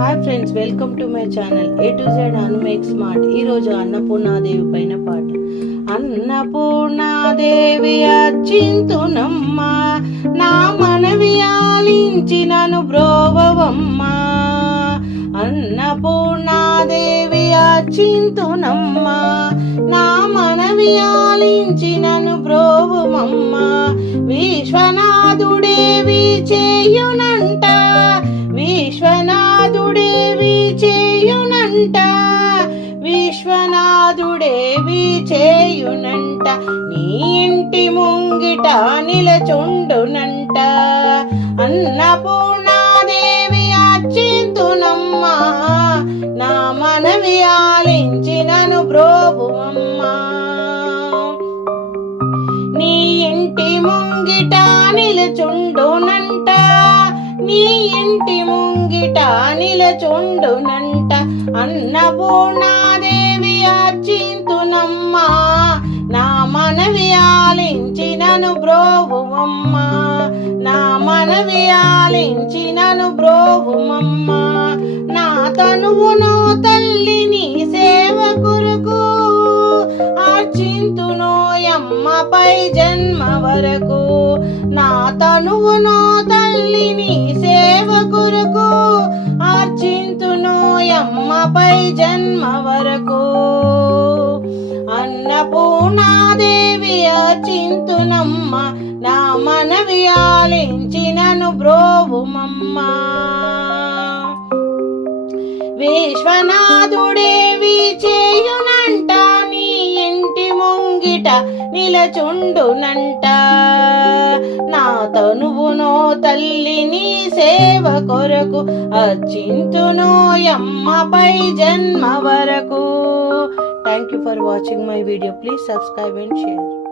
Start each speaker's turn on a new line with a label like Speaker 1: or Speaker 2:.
Speaker 1: Hi friends welcome to my channel. A to Z Anu make smart ఈరోజు అన్నపూర్ణాదేవి పైన పాట. అన్నపూర్ణాదేవి అచ్చింతునమ్మ నా మనవి ఆలించి నన్ను అన్నపూర్ణాదేవి అచ్చింతునమ్మ నా మనవి ఆలించి నన్ను బ్రోవమ్మ విశ్వనాథుడేవి చేయున చేయునంట విశ్వనాథుడేవి చేయునంట నీ ఇంటి ముంగిట నిలచుండునంట. అన్నపూర్ణాదేవి అచ్చింతునమ్మ నా మనవి ఆలించినను బ్రోభువమ్మా నీ ఇంటి ముంగిట నిలచుండునంట నీ ఇంటి ముంగిట నిలచుండునంట అన్నపూర్ణాదేవి అచ్చింతునమ్మ నా మనవి ఆలించినను బ్రోవుమమ్మ నా మనవి ఆలించినను బ్రోవుమమ్మ నా తనువును తల్లిని సేవ కొరకు ఆర్చింతునోయమ్మపై జన్మ వరకు. నా తనువునో తల్లిని జన్మ వరకు అన్నపూర్ణాదేవి అచింతునమ్మ నా మనవి ఆలించినను బ్రోవుమమ్మా. విశ్వనాథుడేవి చేయునంట నీ ఇంటి ముంగిట నిలచుండునంట. తల్లిని సేవ కొరకు అచ్చింతునో యమ్మపై జన్మ వరకు. Thank you for watching my video please subscribe and share